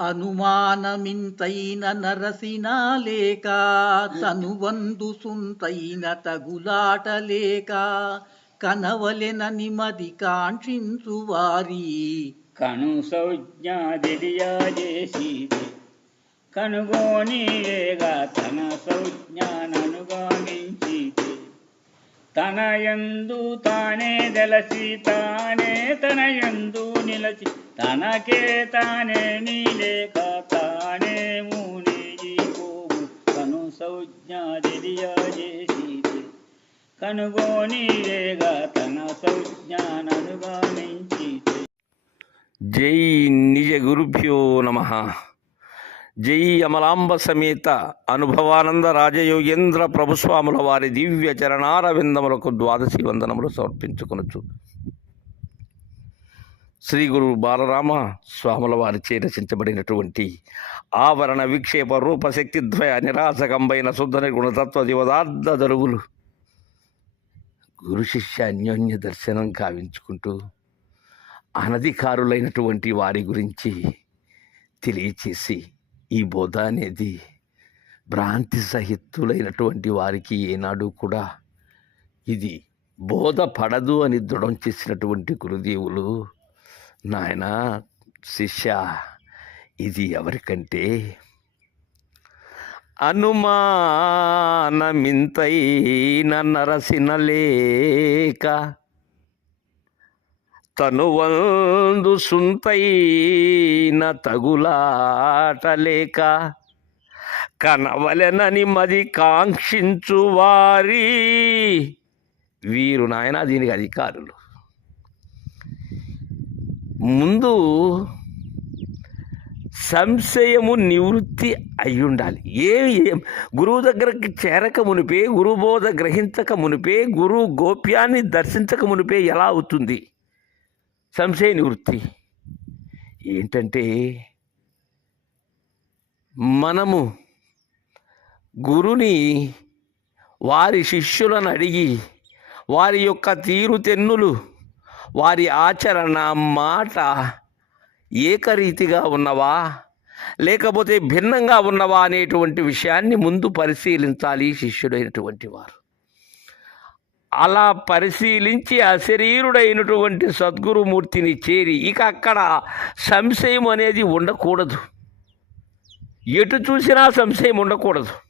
అనుమానమింతైన నరసిన లేక తనువందు సుంతైన తగులాట లేక కనవలెన నిమది కాంక్షించు వారి. కను సంజ్ఞాదిరియాజేసి కనుగోనియేగా తన సౌజ్ఞాననుగానించి తన యందు తానే దలసి తానే తన యందు నిలచి తనకే తానే నీలేక తానే మునిగిపోవు కను సంజ్ఞాదిరియాజేసి కనుగోనియేగా తన సంజ్ఞాననుగామించి జై నిజ గురుభ్యో నమ. జై అమలాంబ సమేత అనుభవానంద రాజయోగేంద్ర ప్రభుస్వాముల వారి దివ్య చరణారవిందములకు ద్వాదశి వందనములు సమర్పించుకొనొచ్చు శ్రీ గురు బాలరామ స్వాముల వారిచే రచించబడినటువంటి ఆవరణ విక్షేప రూపశక్తి ద్వయ నిరాసకంబైన శుద్ధ నిర్గుణతత్వ దివదార్థ దరువులు. గురు శిష్య అన్యోన్య దర్శనం కావించుకుంటూ అనధికారులైనటువంటి వారి గురించి తెలియచేసి ఈ బోధ అనేది భ్రాంతి సహితులైనటువంటి వారికి ఏనాడు కూడా ఇది బోధపడదు అని దృఢం చేసినటువంటి గురుదేవులు నాయన శిష్య ఇది ఎవరికంటే? అనుమానమింతైన నరసినలేక తనువందు సుంతైన తగులాటలేక కనవలెనని మది కాంక్షించు వారి వీరు నాయన దీనికి అధికారులు. ముందు సంశయము నివృత్తి అయి ఉండాలి ఏమి ఏం గురువు దగ్గరకి చేరక మునిపే గురుబోధ గ్రహించక మునిపే గురువు గోప్యాన్ని దర్శించక మునిపే ఎలా అవుతుంది? సంశయ నివృత్తి. ఏంటంటే మనము గురుని వారి శిష్యులను అడిగి వారి యొక్క తీరుతెన్నులు వారి ఆచరణ మాట ఏకరీతిగా ఉన్నవా? లేకపోతే భిన్నంగా ఉన్నవా అనేటువంటి విషయాన్ని ముందు పరిశీలించాలి శిష్యుడైనటువంటి వారు. అలా పరిశీలించి అశరీరుడైనటువంటి సద్గురుమూర్తిని చేరి ఇక అక్కడ సంశయం అనేది ఉండకూడదు. ఎటు చూసినా సంశయం ఉండకూడదు.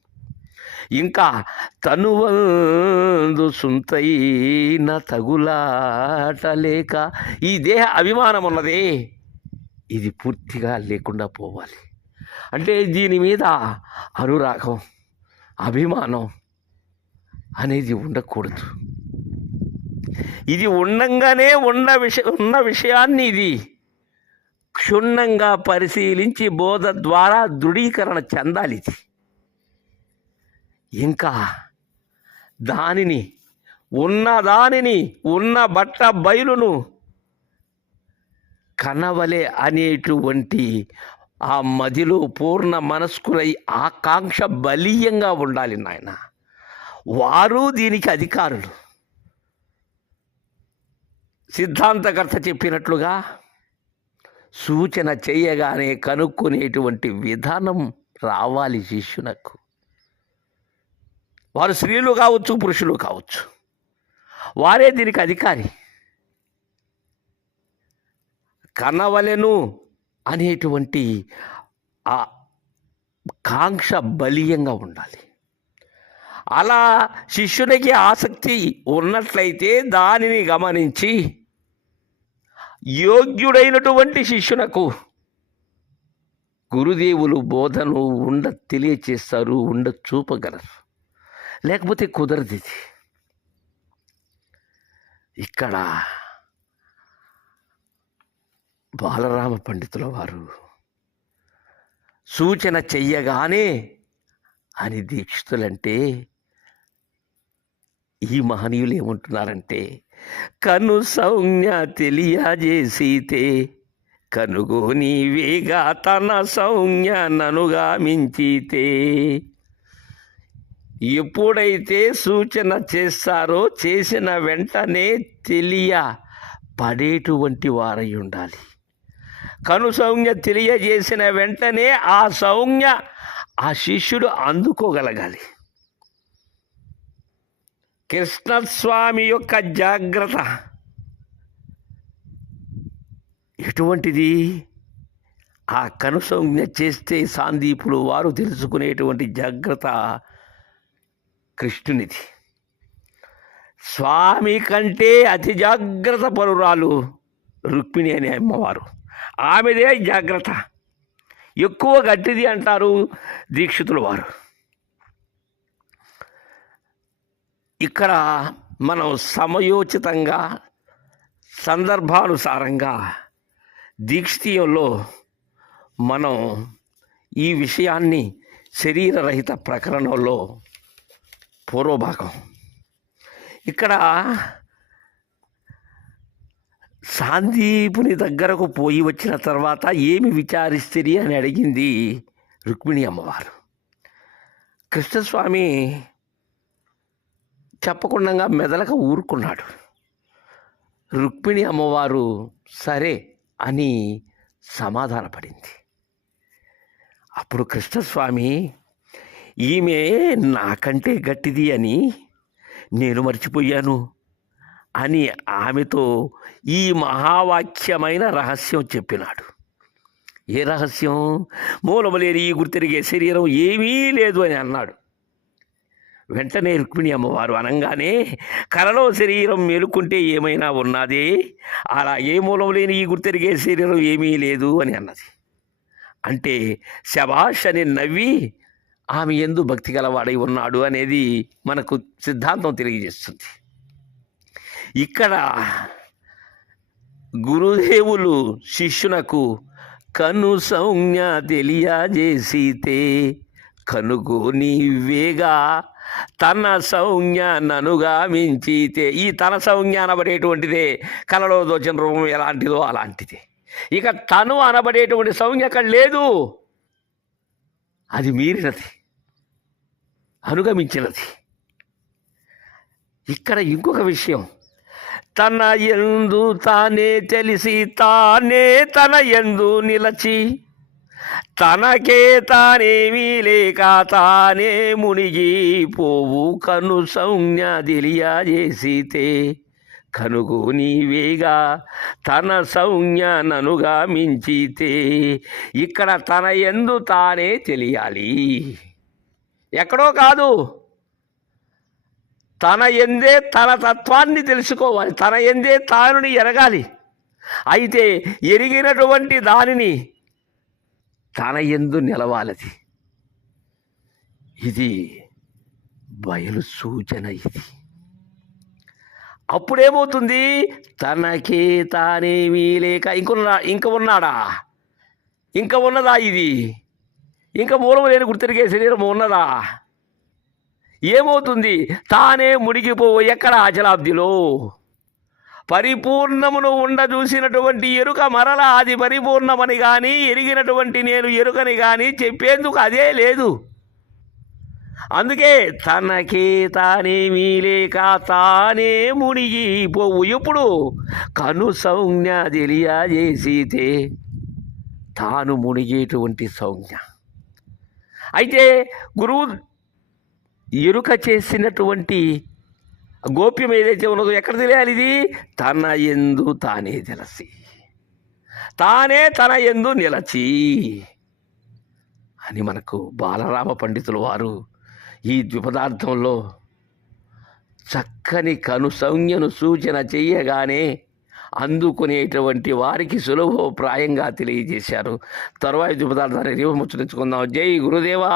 ఇంకా తనువందు సుంతైన తగులాట లేక ఈ దేహ అభిమానం ఉన్నదే ఇది పూర్తిగా లేకుండా పోవాలి. అంటే దీని మీద అనురాగం అభిమానం అనేది ఉండకూడదు. ఇది ఉండంగానే ఉన్న విష ఉన్న విషయాన్ని ఇది క్షుణ్ణంగా పరిశీలించి బోధ ద్వారా దృఢీకరణ చెందాలి ఇది. ఇంకా దానిని ఉన్న దానిని ఉన్న బట్ట బయలును కనవలే అనేటువంటి ఆ మదిలో పూర్ణ మనస్కులై ఆకాంక్ష బలీయంగా ఉండాలి నాయన. వారు దీనికి అధికారులు. సిద్ధాంతకర్త చెప్పినట్లుగా సూచన చేయగానే కనుక్కునేటువంటి విధానం రావాలి శిష్యునకు. వారు స్త్రీలు కావచ్చు పురుషులు కావచ్చు. వారే దీనికి అధికారి. కనవలెను అనేటువంటి ఆ కాంక్ష బలీయంగా ఉండాలి. అలా శిష్యునికి ఆసక్తి ఉన్నట్లయితే దానిని గమనించి యోగ్యుడైనటువంటి శిష్యునకు గురుదేవులు బోధను ఉండ తెలియచేస్తారు ఉండ చూపగలరు. లేకపోతే కుదరదు ఇది. ఇక్కడ బాలరామ పండితుల వారు సూచన చెయ్యగానే అని దీక్షితులంటే ఈ మహనీయులు ఏమంటున్నారంటే కను సౌజ్ఞ తెలియజేసితే కనుగోని వేగా తన సౌజ్ఞ ననుగా మించితే ఎప్పుడైతే సూచన చేస్తారో చేసిన వెంటనే తెలియ పడేటువంటి వారై ఉండాలి. కను సౌజ్ఞ తెలియజేసిన వెంటనే ఆ సౌజ్ఞ ఆ శిష్యుడు అందుకోగలగాలి. కృష్ణస్వామి యొక్క జాగ్రత్త ఎటువంటిది? ఆ కనుసంజ్ఞ చేస్తే సాందీపులు వారు తెలుసుకునేటువంటి జాగ్రత్త కృష్ణునిది స్వామి కంటే అతి జాగ్రత్త పరురాలు రుక్మిణి అనే అమ్మవారు. ఆమెదే జాగ్రత్త. ఎక్కువ గట్టిది అంటారు దీక్షితుల వారు. ఇక్కడ మనం సమయోచితంగా సందర్భానుసారంగా దీక్షితీయంలో మనం ఈ విషయాన్ని శరీరరహిత ప్రకరణంలో పూర్వభాగం. ఇక్కడ సాందీపుని దగ్గరకు పోయి వచ్చిన తర్వాత ఏమి విచారిస్తుంది అని అడిగింది రుక్మిణి అమ్మవారు. కృష్ణస్వామి చెప్పకుండా మెదలక ఊరుకున్నాడు. రుక్మిణి అమ్మవారు సరే అని సమాధానపడింది. అప్పుడు కృష్ణస్వామి ఈమె నాకంటే గట్టిది అని నేను మర్చిపోయాను అని ఆమెతో ఈ మహావాక్యమైన రహస్యం చెప్పినాడు. ఏ రహస్యం? మూలమలేని ఈ గుర్తిరిగే శరీరం ఏమీ లేదు అని అన్నాడు. వెంటనే రుక్మిణి అమ్మవారు అనగానే కలలో శరీరం మేలుకుంటే ఏమైనా ఉన్నదే? అలా ఏ మూలం లేని ఈ గుర్తెరిగే శరీరం ఏమీ లేదు అని అన్నది. అంటే శభాష్ అని నవ్వి ఆమె ఎందు భక్తి గలవాడై ఉన్నాడు అనేది మనకు సిద్ధాంతం తెలియజేస్తుంది. ఇక్కడ గురుదేవులు శిష్యునకు కను సంజ్ఞ తెలియజేసితే కనుగోని నీవేగా తన సంజ్ఞ ననుగా మించితే ఈ తన సంజ్ఞ అనబడేటువంటిదే కలలో దోచిన రూపం ఎలాంటిదో అలాంటిదే. ఇక తను అనబడేటువంటి సంజ్ఞ అక్కడ లేదు. అది మీరినది అనుగమించినది. ఇక్కడ ఇంకొక విషయం. తన ఎందు తానే తెలిసి తానే తన ఎందు నిలచి తనకే తానేమీ లేక తానే మునిగి పోవు కను సంజ్ఞ తెలియజేసితే కనుగో నీవేగా తన సంజ్ఞ ననుగా మించితే ఇక్కడ తన ఎందు తానే తెలియాలి. ఎక్కడో కాదు తన ఎందే తన తత్వాన్ని తెలుసుకోవాలి తన ఎందే తానుని ఎరగాలి. అయితే ఎరిగినటువంటి దానిని తన ఎందు నిలవాలది. ఇది బయలు సూచన ఇది. అప్పుడేమవుతుంది? తనకే తానేమీ లేక ఇంకొన్నా ఇంక ఉన్నాడా? ఇంకా ఉన్నదా ఇది? ఇంకా మూలం లేని గుర్తిరిగే శరీరం ఉన్నదా? ఏమవుతుంది? తానే మునిగిపోవు ఎక్కడ అచలాబ్దిలో పరిపూర్ణమును ఉండ చూసినటువంటి ఎరుక మరల అది పరిపూర్ణమని కానీ ఎరిగినటువంటి నేను ఎరుకని కానీ చెప్పేందుకు అదే లేదు. అందుకే తనకే తానేమీ లేక తానే మునిగిపోవు ఎప్పుడు? కను సంజ్ఞ తెలియజేసితే తాను మునిగేటువంటి సంజ్ఞ అయితే గురువు ఎరుక చేసినటువంటి గోప్యం ఏదైతే ఉన్నదో ఎక్కడ తెలియాలి ఇది? తన ఎందు తానే తెలిసి. తానే తన ఎందు నిలచి అని మనకు బాలరామ పండితులు వారు ఈ ద్విపదార్థంలో చక్కని కనుసంజ్ఞను సూచన చెయ్యగానే అందుకునేటువంటి వారికి సులభప్రాయంగా తెలియజేశారు. తరువాయి ద్విపదార్థాన్ని రేపు ముచ్చరించుకుందాం జై గురుదేవా!